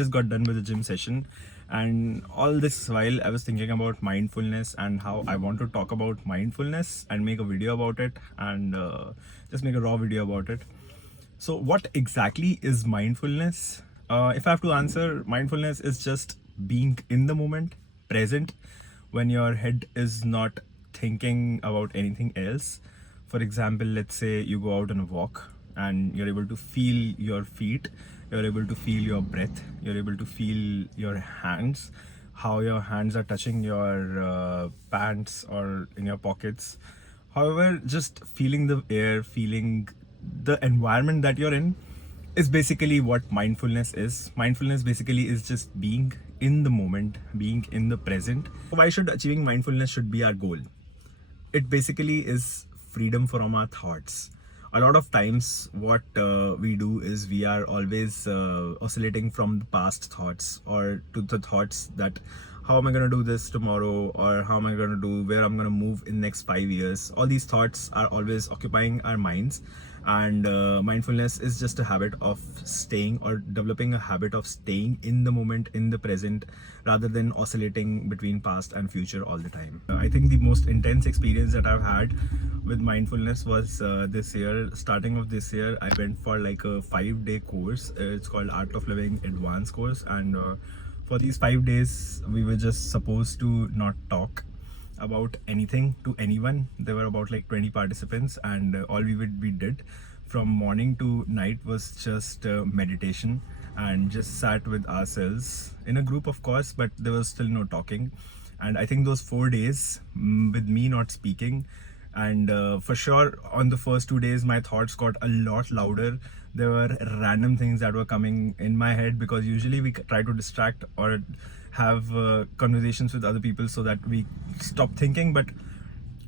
Just got done with the gym session, and all this while I was thinking about mindfulness and how I want to talk about mindfulness and make a video about it, and just make a raw video about it. So what exactly is mindfulness? If I have to answer, mindfulness is just being in the moment, present, when your head is not thinking about anything else. For example, let's say you go out on a walk and you're able to feel your feet, you're able to feel your breath, you're able to feel your hands, how your hands are touching your pants or in your pockets. However, just feeling the air, feeling the environment that you're in is basically what mindfulness is. Mindfulness basically is just being in the moment, being in the present. Why should achieving mindfulness should be our goal? It basically is freedom from our thoughts. A lot of times what we do is we are always oscillating from the past thoughts or to the thoughts that how am I going to do this tomorrow, or how am I going to do, where I'm going to move in next 5 years. All these thoughts are always occupying our minds, and mindfulness is just a habit of staying, or developing a habit of staying in the moment, in the present, rather than oscillating between past and future all the time. I think the most intense experience that I've had with mindfulness was this year. Starting of this year, I went for like a 5-day course. It's called Art of Living Advanced course, and for these 5 days we were just supposed to not talk about anything to anyone. There were about like 20 participants, and all we did from morning to night was just meditation, and just sat with ourselves in a group, of course, but there was still no talking. And I think those 4 days, with me not speaking, and for sure on the first 2 days my thoughts got a lot louder. There were random things that were coming in my head, because usually we try to distract or have conversations with other people so that we stop thinking. But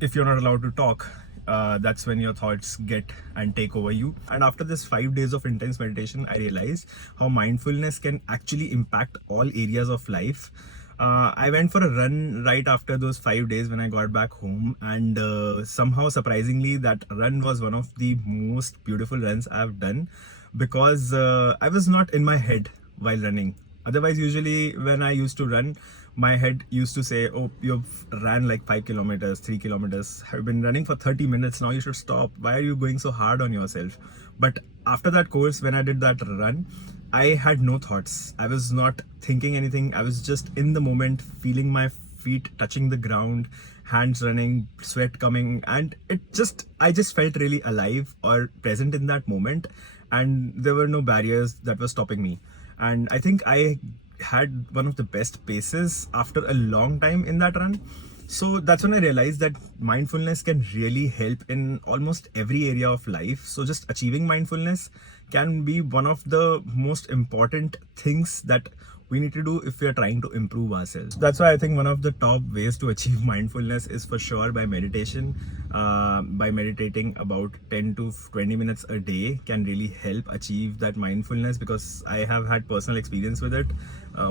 if you're not allowed to talk, that's when your thoughts get and take over you. And after this 5 days of intense meditation, I realized how mindfulness can actually impact all areas of life. I went for a run right after those 5 days when I got back home, and somehow surprisingly that run was one of the most beautiful runs I've done, because I was not in my head while running. Otherwise, usually when I used to run, my head used to say, oh, you've ran like 5 kilometers, 3 kilometers, have been running for 30 minutes, now you should stop. Why are you going so hard on yourself? But after that course, when I did that run, I had no thoughts. I was not thinking anything. I was just in the moment, feeling my feet touching the ground, hands running, sweat coming, and I just felt really alive or present in that moment, and there were no barriers that were stopping me. And I think I had one of the best paces after a long time in that run. So that's when I realized that mindfulness can really help in almost every area of life. So just achieving mindfulness can be one of the most important things that we need to do if we are trying to improve ourselves. That's why I think one of the top ways to achieve mindfulness is for sure by meditation. By meditating about 10 to 20 minutes a day can really help achieve that mindfulness, because I have had personal experience with it.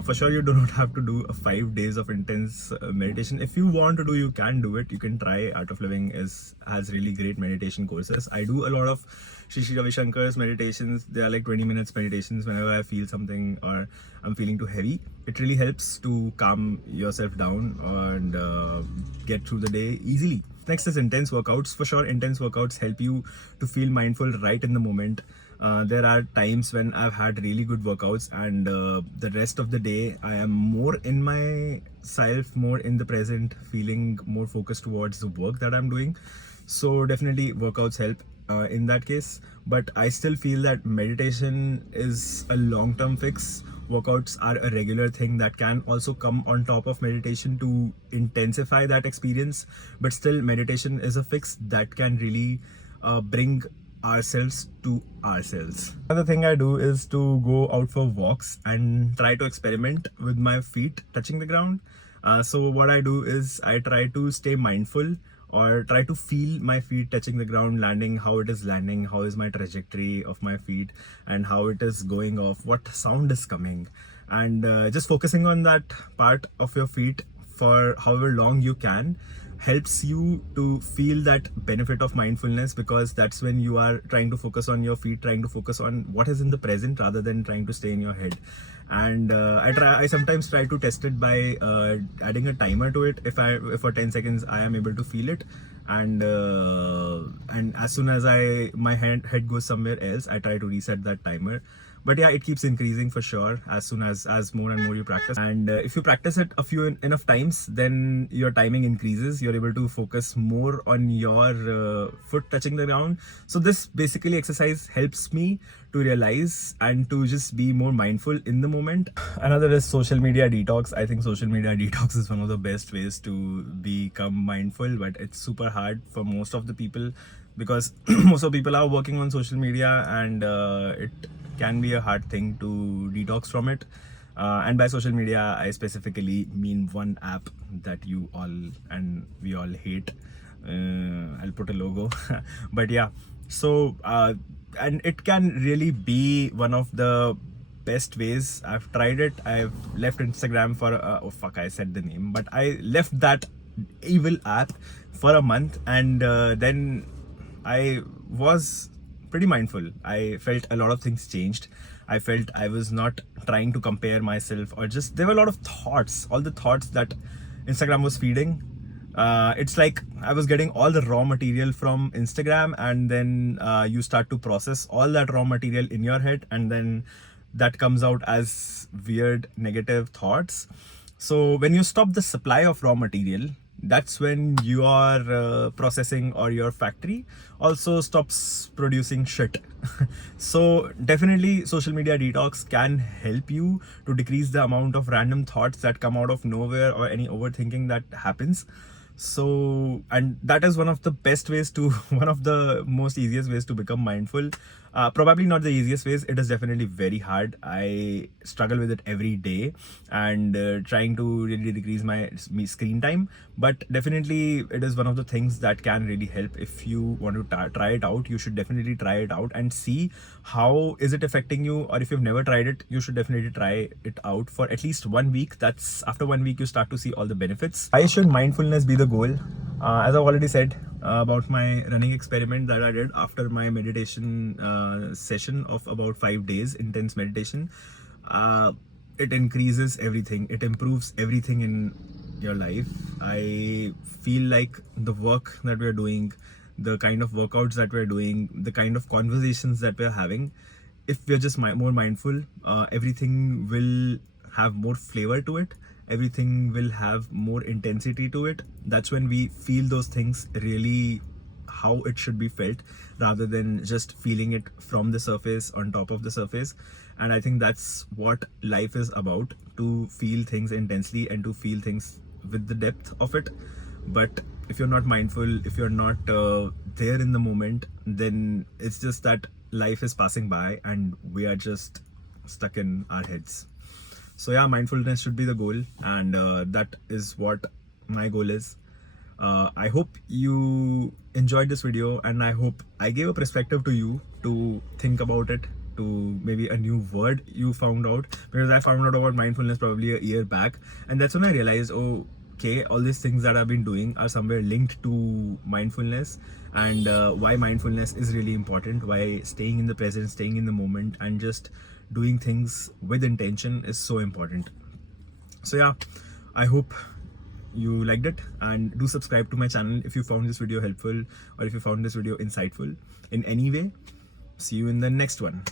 For sure, you do not have to do a 5 days of intense meditation. If you want to do, you can do it. You can try. Art of Living has really great meditation courses. I do a lot of Sri Ravi Shankar's meditations. They are like 20 minutes meditations whenever I feel something or I'm feeling too heavy. It really helps to calm yourself down and get through the day easily. Next is intense workouts. For sure, intense workouts help you to feel mindful right in the moment. There are times when I've had really good workouts, and the rest of the day I am more in myself, more in the present, feeling more focused towards the work that I'm doing. So definitely workouts help in that case. But I still feel that meditation is a long-term fix. Workouts are a regular thing that can also come on top of meditation to intensify that experience. But still, meditation is a fix that can really bring ourselves to ourselves. Another thing I do is to go out for walks and try to experiment with my feet touching the ground. So what I do is I try to stay mindful, or try to feel my feet touching the ground, landing, how it is landing, how is my trajectory of my feet, and how it is going off, what sound is coming, and just focusing on that part of your feet for however long you can helps you to feel that benefit of mindfulness, because that's when you are trying to focus on your feet, trying to focus on what is in the present rather than trying to stay in your head. And I sometimes try to test it by adding a timer to it. If for 10 seconds I am able to feel it, and as soon as my head goes somewhere else, I try to reset that timer. But yeah, it keeps increasing for sure as soon as more and more you practice. And if you practice it enough times, then your timing increases. You're able to focus more on your foot touching the ground. So this basically exercise helps me to realize and to just be more mindful in the moment. Another is social media detox. I think social media detox is one of the best ways to become mindful, but it's super hard for most of the people, because most of the people are working on social media, and it can be a hard thing to detox from it. And by social media, I specifically mean one app that you all and we all hate. I'll put a logo. But yeah, so and it can really be one of the best ways. I've tried it. I've left Instagram for oh fuck, I said the name, but I left that evil app for a month, and then I was pretty mindful. I felt a lot of things changed. I felt I was not trying to compare myself, or just there were a lot of thoughts, all the thoughts that Instagram was feeding. It's like I was getting all the raw material from Instagram, and then you start to process all that raw material in your head, and then that comes out as weird negative thoughts. So when you stop the supply of raw material, that's when your processing or your factory also stops producing shit. So definitely social media detox can help you to decrease the amount of random thoughts that come out of nowhere, or any overthinking that happens. So, and that is one of the best ways to one of the most easiest ways to become mindful. Probably not the easiest ways. It is definitely very hard. I struggle with it every day, and trying to really decrease my screen time. But definitely it is one of the things that can really help. If you want to try it out, you should definitely try it out and see how is it affecting you. Or if you've never tried it, you should definitely try it out for at least 1 week. That's after 1 week you start to see all the benefits. Why should mindfulness be the goal? As I've already said about my running experiment that I did after my meditation session of about 5 days intense meditation, it increases everything. It improves everything in your life. I feel like the work that we're doing, the kind of workouts that we're doing, the kind of conversations that we're having, if we're just more mindful, everything will have more flavor to it. Everything will have more intensity to it. That's when we feel those things really how it should be felt, rather than just feeling it from the surface, on top of the surface. And I think that's what life is about, to feel things intensely and to feel things with the depth of it. But if you're not mindful, if you're not there in the moment, then it's just that life is passing by and we are just stuck in our heads. So yeah, mindfulness should be the goal, and that is what my goal is. I hope you enjoyed this video, and I hope I gave a perspective to you to think about it, to maybe a new word you found out, because I found out about mindfulness probably a year back, and that's when I realized, oh, okay, all these things that I've been doing are somewhere linked to mindfulness, and why mindfulness is really important, why staying in the present, staying in the moment, and just doing things with intention is so important. So yeah, I hope you liked it, and do subscribe to my channel if you found this video helpful, or if you found this video insightful in any way. See you in the next one.